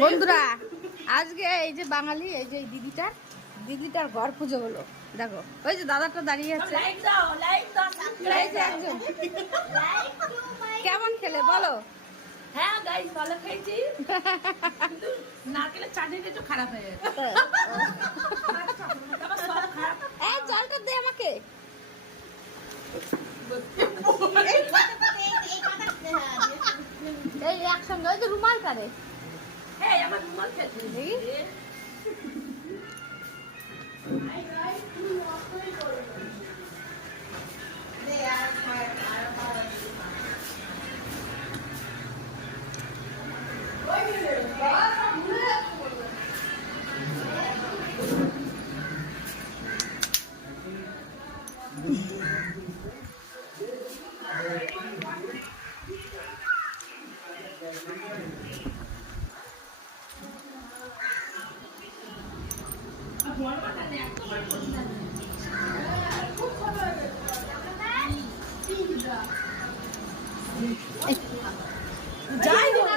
বন্ধুরা আজকে এই যে বাঙালি এই যে দিদিটার ঘর পুজো হলো। দেখো ওই যে দাদাটা দাঁড়িয়ে আছে। এই যে একজন কেমন খেলে বলো? হ্যাঁ গাইস ভালো খেয়েছি, কিন্তু নারকেলের চাটনিটা একটু খারাপ হয়ে গেছে। আবার সব খারাপ। এই জলটা দে আমাকে। এই একসঙ্গে ওই যে রুমাল কারে। হ্যাঁ আমার রুমাল খেয়েছি। দেখি। যাই হোক